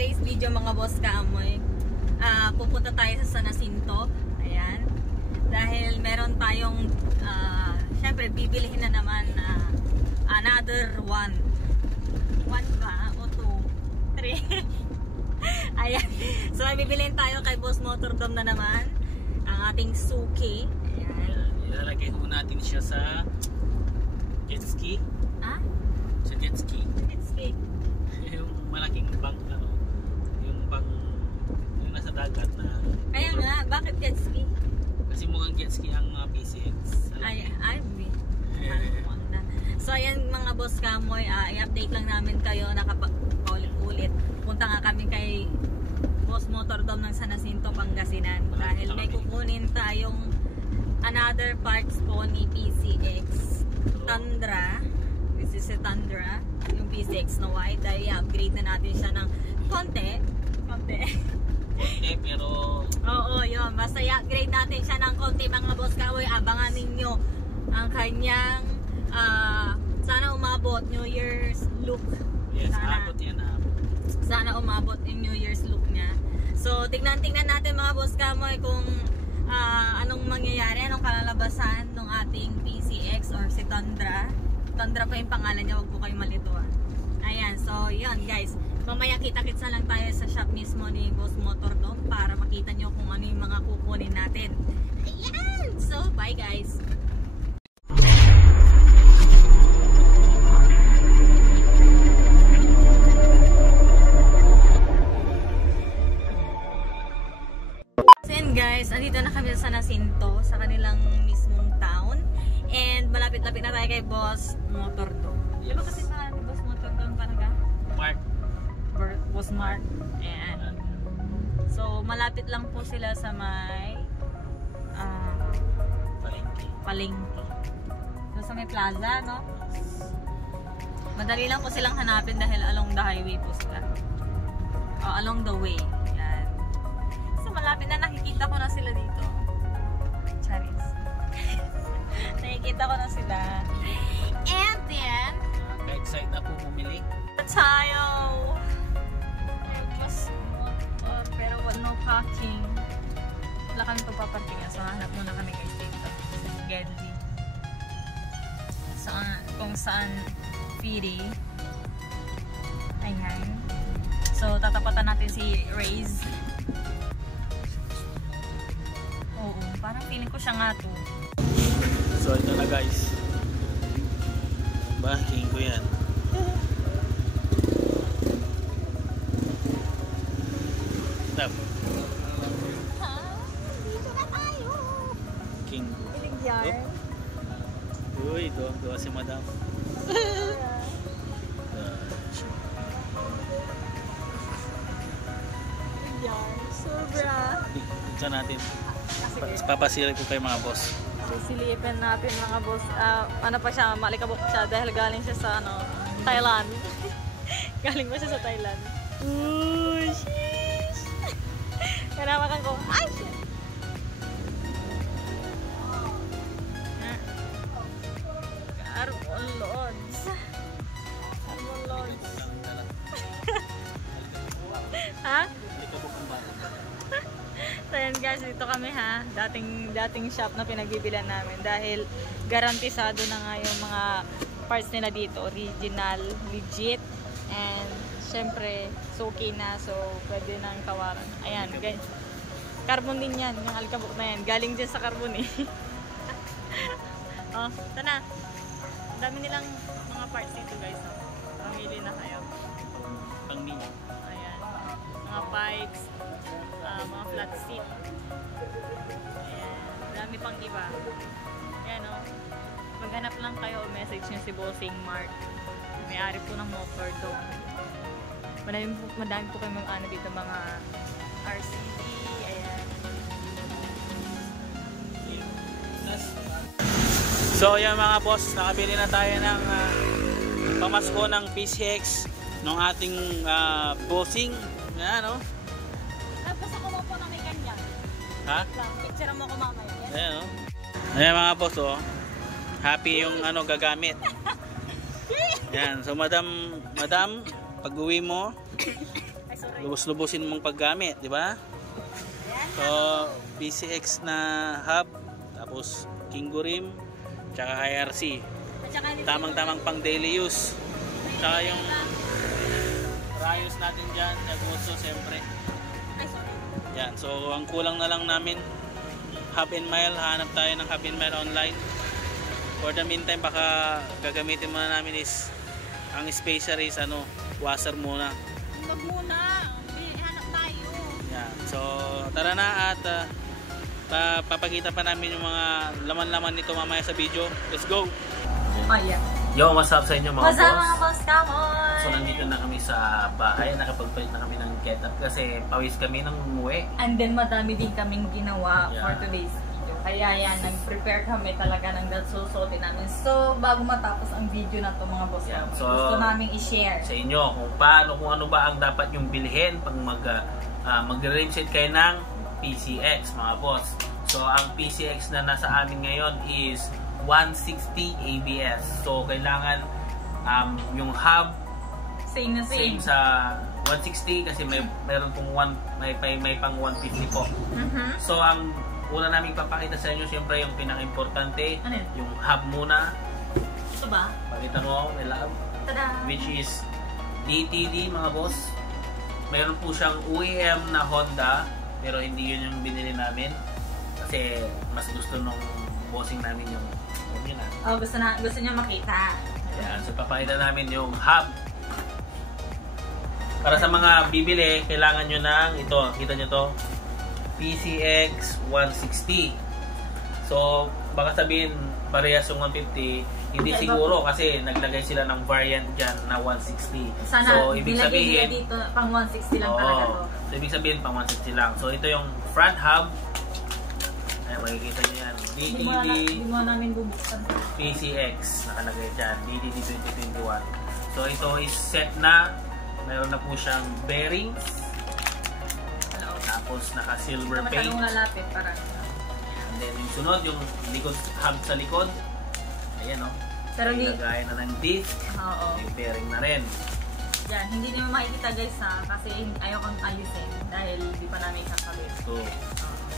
today's video mga boss kaamoy, pupunta tayo sa San Jacinto. Ayan. Dahil meron tayong, syempre bibilihin na naman another one. One ba? O two? Three? Ayan. So bibilihin tayo kay Boss Motordom na naman. Ang ating suki. Ayan. Ilalagay ho natin siya sa jet ski. Ah? Sa jet ski. Jet ski. Yung malaking bank na, yung bank yung nasa dagat na. Kaya nga, bakit jet ski? Kasi mukhang jet ski ang PCX. Ay, so ayan mga boss kamoy, i-update lang namin kayo nakapag-ulit. Punta nga kami kay Boss Motordom ng San Jacinto, Pangasinan. Dahil may kukunin tayong another parts po ni PCX Tundra. This is a Tundra, yung PCX na white. Dahil i-upgrade na natin siya ng konti. Pero oo, yun. Basta i-upgrade natin siya ng konti mga boss kamoy. Abangan ninyo ang kanyang sana umabot New Year's look. yes, abot yan. Sana umabot yung New Year's look niya. So, tignan natin mga boss kamoy kung anong mangyayari, anong kalalabasan ng ating PCX or si Tundra. Tundra pa yung pangalan niya, wag po kayo malito. Ayan, so yun guys. Mamaya kita-kitsa lang tayo sa shop mismo ni Boss Motordom para makita nyo kung ano yung mga kukunin natin. Ayan! So, bye guys! Guys, andito na kami sa San Jacinto, sa kanilang mismong town. And malapit-lapit na tayo kay Boss Motordom. Diba kasi pa ni Boss Motordom parang Mark. Boss Mark. Ayan. So, malapit lang po sila sa may Palengke. So, sa may plaza, no? Madali lang po silang hanapin dahil along the highway po sila. Along the way. Malapit na, nakikita ko na sila dito. Charis. Nakikita ko na sila. And then Ka-excite na po bumili. tayo. Pero no parking. Wala kami pagpaparking. So hanap muna kami guys dito. Gedli. Kung saan feeding. Ayan. So tatapatan natin si Ray's. Oo, parang feeling ko siya nga to. So ito na guys. Banking ko yan. Stop. Ha? Dito na tayo. King. Iligyan. Uy, doon si madam. Iligyan. Sobra. Ito natin. Papasirin ko kay mga boss. Sisilipin natin mga boss. Ano pa siya, malikabok siya dahil galing siya sa Thailand. Galing mo siya sa Thailand. Uy, sheesh! Kanawakan ko. Ay, shit! Carbon Lords. Carbon Lords. Ha? So yan guys, dito kami ha. Dating shop na pinagbibilan namin dahil garantisado na nga yung mga parts nila dito, original, legit, and syempre suki na, so pwede nang tawaran. Ayan guys, carbon din yan, yung alikabok na yan, galing dyan sa carbon eh. Oh, ito na, dami nilang mga parts dito guys, oh. Pamili na kayo. Pang-mini. Ayan, mga pipes, mga flat seat. Ayan, dami pang iba. Ayan o, maghanap lang kayo o message nyo si Bossing Mark. May-ari po ng Motordom. Madami po kayo mag-ano dito, mga RCD. Ayan. So yan mga boss, nakabili na tayo ng pamasko ng PCX ng ating bossing. Yan o. Tapos ako mo po na may kanya. Ha? Picture mo ko mamaya. Ayan o. Ayan mga boss o. Happy yung gagamit. Yan. So madam, pag uwi mo, lubos-lubosin mong paggamit, di ba? So, PCX na hub, tapos Kingo rim, tsaka IRC. Tamang-tamang pang daily use. Tsaka yung rayos natin dyan, Yaguso, siyempre. Yan, so ang kulang na lang namin, hub and mile. Hanap tayo ng hub and mile online. For the meantime, baka gagamitin muna namin is ang spacer is washer muna. Huwag muna, hanap tayo. Yan, so tara na at papakita pa namin yung mga laman-laman nito mamaya sa video. Let's go! Ayan. Yo, what's up sa inyo mga boss? What's up mga boss, come on! So nandito na kami sa bahay, nakapagpalit na kami ng get-up kasi pawis kami ng umuwi. And then madami din kaming ginawa Yeah. for today's video. Kaya yan, nag-prepare kami talaga ng susuotin namin. So bago matapos ang video na to mga boss, Yeah. So, gusto namin i-share sa inyo kung ano ba ang dapat yung bilhin pag mag-rim set kayo ng PCX mga boss. So ang PCX na nasa amin ngayon is 160 ABS. So kailangan yung hub same na same sa 160 kasi meron pong may pang 150 po. So ang una naming papakita sa inyo siyempre yung pinaka-importante, Ano yun? yung hub muna. Ito ba? Pakita mo, may hub, Tada! which is DTD mga boss. Meron po siyang OEM na Honda pero hindi yun yung binili namin kasi mas gusto nung bossing namin yung yun na. Oh, gusto niya makita. Ayan, so papakita namin yung hub. Para sa mga bibili, kailangan nyo ng ito, kita nyo to, PCX 160. So, baka sabihin parehas yung 150, hindi siguro kasi naglagay sila ng variant dyan na 160. Sana so, ibig sabihin dito pang 160 lang talaga to. So, ibig sabihin pang 160 lang. So, ito yung front hub. Ayan, makikita nyo yan. DTD Hindi mo namin bubuksan. PCX nakalagay dyan. DTD 2021. So, ito is set na. Mayroon na po siyang bearings. Tapos naka-silver paint. Masyadong lalapit para. And then yung sunod, yung likod, hub sa likod. Ayan o. Pero Ilagay na ng disc. Oo. Yung bearing na rin. Yan, hindi niyo makikita guys kasi ayaw kong alisin dahil di pa namin kakabit.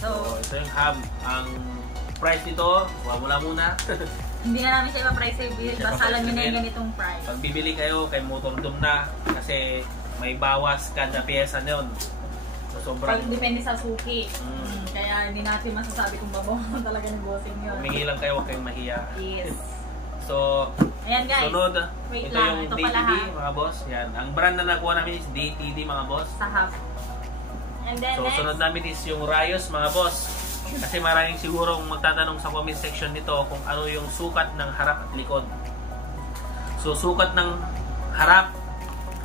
So, ito yung hub. Ang price nito, wala muna. Hindi na namin siya ipa-price review. Basta alam nyo na yung ganitong price. Pag bibili kayo kay Motordom na kasi may bawas kada pyesa na yun. So, sobrang... Depende sa suki. Kaya hindi natin masasabi kung babawasan talaga ng bossing yun. Humingi lang kayo, huwag kayong mahiya. Yes. So, ayan guys. sunod, Wait ito lang, yung ito DTD pala, ha? mga boss. Yan. Ang brand na nakuha namin is DTD mga boss. Sa hub. And then So, next, sunod namin is yung Rayos mga boss. Kasi maraming sigurong magtatanong sa comment section nito kung ano yung sukat ng harap at likod. So, sukat ng harap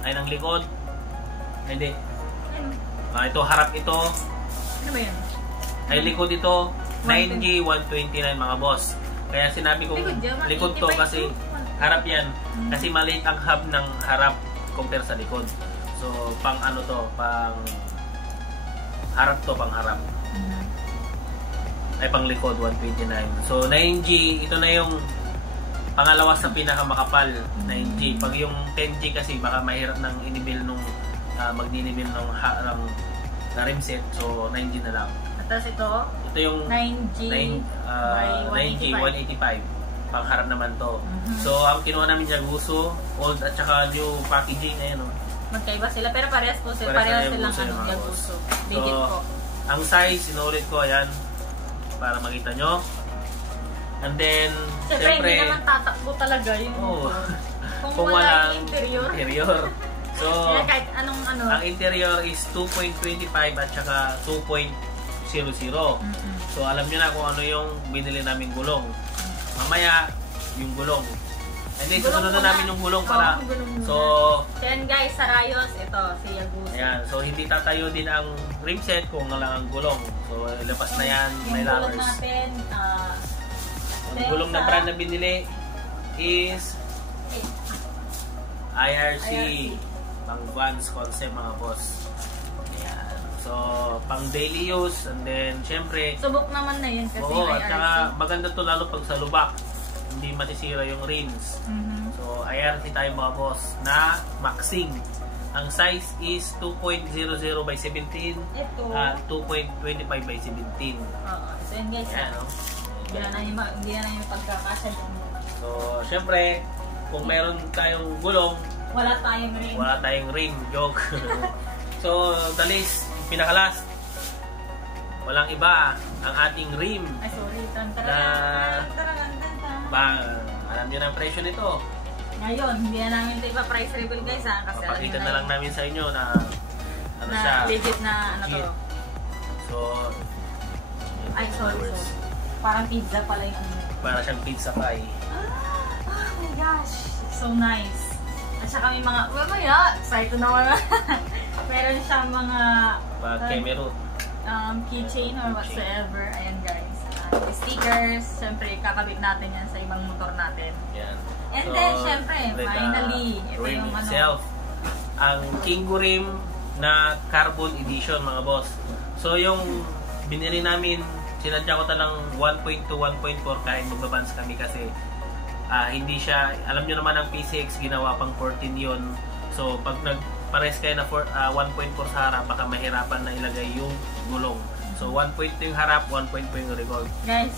ay ng likod. Hindi. Ito, harap ito. ano ba yun? Ay likod ito. 9G 129 mga boss. Kaya sinabi kong likod to kasi harap yan. Kasi maliit ang hub ng harap compare sa likod. So, pang ano to, pang harap to, pang harap. Ay pang likod 129. So 9G, ito na yung pangalawa sa pinakamakapal 9G. Pag yung 10G kasi baka mahirap nang inibil nung magdinibil ng rim set. So 9G na lang. At tapos Ito yung 9G by 9G 185. Pangharap naman to. So ang kinuha namin Yaguso, old at saka new packaging ayan oh. Magkaiba sila pero parehas po sila. Parehas silang Yaguso. Digit po. Ang size, sinulit ko ayan para makita nyo. And then, Siyempre, siyempre, hindi naman tatakbo talaga yung kung walang interior. So, kahit anong ano. ang interior is 2.25 at saka 2.00. So, alam nyo na kung ano yung binili namin gulong. Mamaya, yung gulong. Hindi, susunod na namin yung gulong para. So, then guys, sa Rayos, ito, si Yaguso. ayan. So, hindi tatayo din ang rim set kung lang ang gulong. So, ilabas na yan, may Yung gulong lovers. natin, Ang gulong na brand na binili is IRC. Pang Vans concept mga boss. Ayan. So, pang daily use. And then, syempre, subok naman na yun kasi at IRC. saka maganda to lalo pag sa lubak. Hindi masisira yung rims. So, IRC tayo mga boss na Maxing. Ang size is 2.00 by 17. Ito. 2.25 by 17. Oo. So yun guys. Ayan, no? Hindi na yung pagkakasya dyan. So, syempre, kung meron tayong gulong, wala tayong rim. Wala tayong rim. Joke. So, the list, pinakalas, walang iba, ang ating rim. Ay, sorry. Alam nyo na ang presyo nito. Ngayon, hindi na namin ito ipa-price reveal guys ha. Kasi papakita na lang namin sa inyo na ano na siya. Legit na ano to. So, ay, sorry. Parang pizza pala yung ano. Para siyang pizza pie. Oh my gosh. So nice. At saka may mga, excited naman. Meron siyang mga camera keychain or whatsoever. Ayan guys. Stickers. Siyempre, kakabit natin yan sa ibang motor natin. Yan. And so, then, siyempre, finally, ito rim yung itself. Ang Kingo rim na carbon edition mga boss. So yung binili namin, sinadya ko talang 1.2, 1.4 kahit magbabans kami kasi hindi siya, alam nyo naman ang PCX ginawa pang 14 yun. So pag nagpares kayo na 1.4 sa harap, baka mahirapan na ilagay yung gulong. So 1.2 yung harap, 1.2 yung revolve. Guys,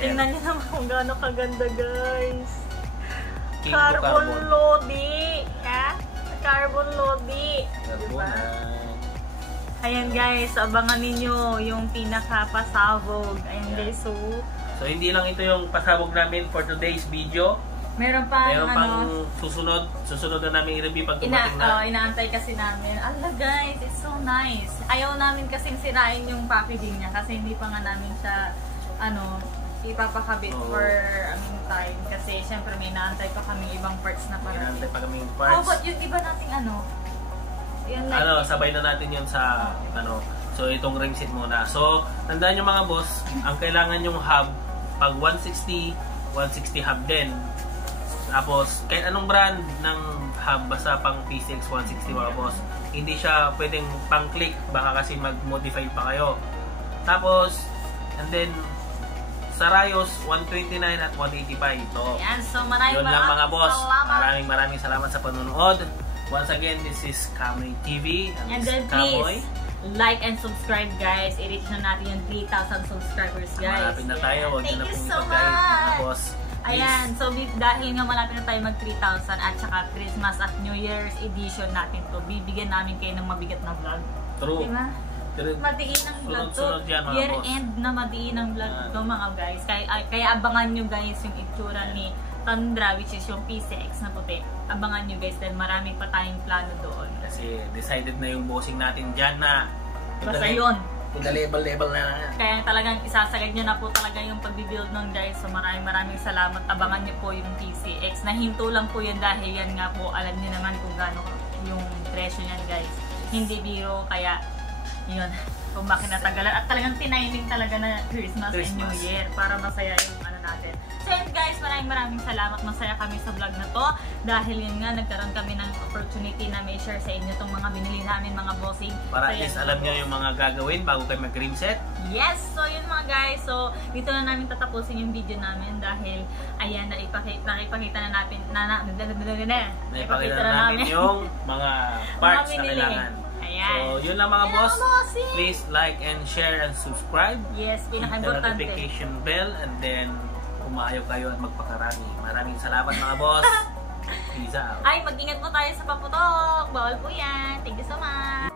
tingnan nyo naman kung gaano kaganda guys. Kingo Carbon Lodi. Carbon Lodi. Diba? Ayan guys, abangan ninyo yung pinaka-pasabog. Ayan guys, so hindi lang ito yung pasabog namin for today's video. Meron pang susunod na namin i-review pag dumating na. Inaantay kasi namin. Ala guys, it's so nice. Ayaw namin kasing sirain yung packaging niya kasi hindi pa nga namin siya ipapakabit for time kasi syempre may naantay pa kami ibang parts na para. Naantay pa kami parts. How about yung iba nating Yun, like, sabay na natin yun sa so itong rim set muna. So tandaan nyo mga boss, ang kailangan yung hub pag 160 hub din. Tapos kahit anong brand ng hub basta pang PCX 160 mga boss, hindi siya pwedeng pang click, baka kasi mag-modify pa kayo. Tapos and then sa Rayos 129 at 185 ito. Yan, so maraming yun lang mga boss. salamat. Maraming salamat sa panonood. Once again, this is Kamoy TV. And then please like and subscribe guys. I-reach na natin yung 3,000 subscribers guys. Malapit na tayo. Huwag nyo na pong so pagkahit mga boss. Ayan, so dahil nga malapit na tayo mag 3,000 at saka Christmas at New Year's edition natin to, bibigyan namin kayo ng mabigat na vlog. True. Diba? Madiin ang vlog to. Year end na madiin ang vlog to mga guys. Kaya abangan nyo guys yung itsura ni Tundra, which is yung PCX na puti. Abangan nyo guys dahil marami pa tayong plano doon. Kasi decided na yung bossing natin dyan na basta yun. To the level na. Kaya talagang isasagad nyo na po talaga yung pagbibuild nun guys. So maraming salamat. Abangan nyo po yung PCX. Nahinto lang po yan dahil yan nga po alam nyo naman kung gaano yung presyo nyan guys. Hindi biro kaya yun. Kung bakit natagalan. At talagang tiniming talaga na Christmas and New Year para masaya yung natin. So yun guys, maraming salamat. Masaya kami sa vlog na to. Dahil yun nga, nagkaroon kami ng opportunity na may share sa inyo itong mga binili namin mga bossing. Para at least alam nyo yung mga gagawin bago kayo mag-rim set. Yes! So yun mga guys. So dito na namin tatapusin yung video namin dahil ayan, naipakita na natin yung mga parts na kailangan. Ayan. So, yun lang mga boss. Please like and share and subscribe. Yes, hit the notification bell and then umayaw kayo at magpakarami. Maraming salamat mga boss. Peace out. Ay, mag-ingat po tayo sa paputok. Bawal po yan. Thank you so much.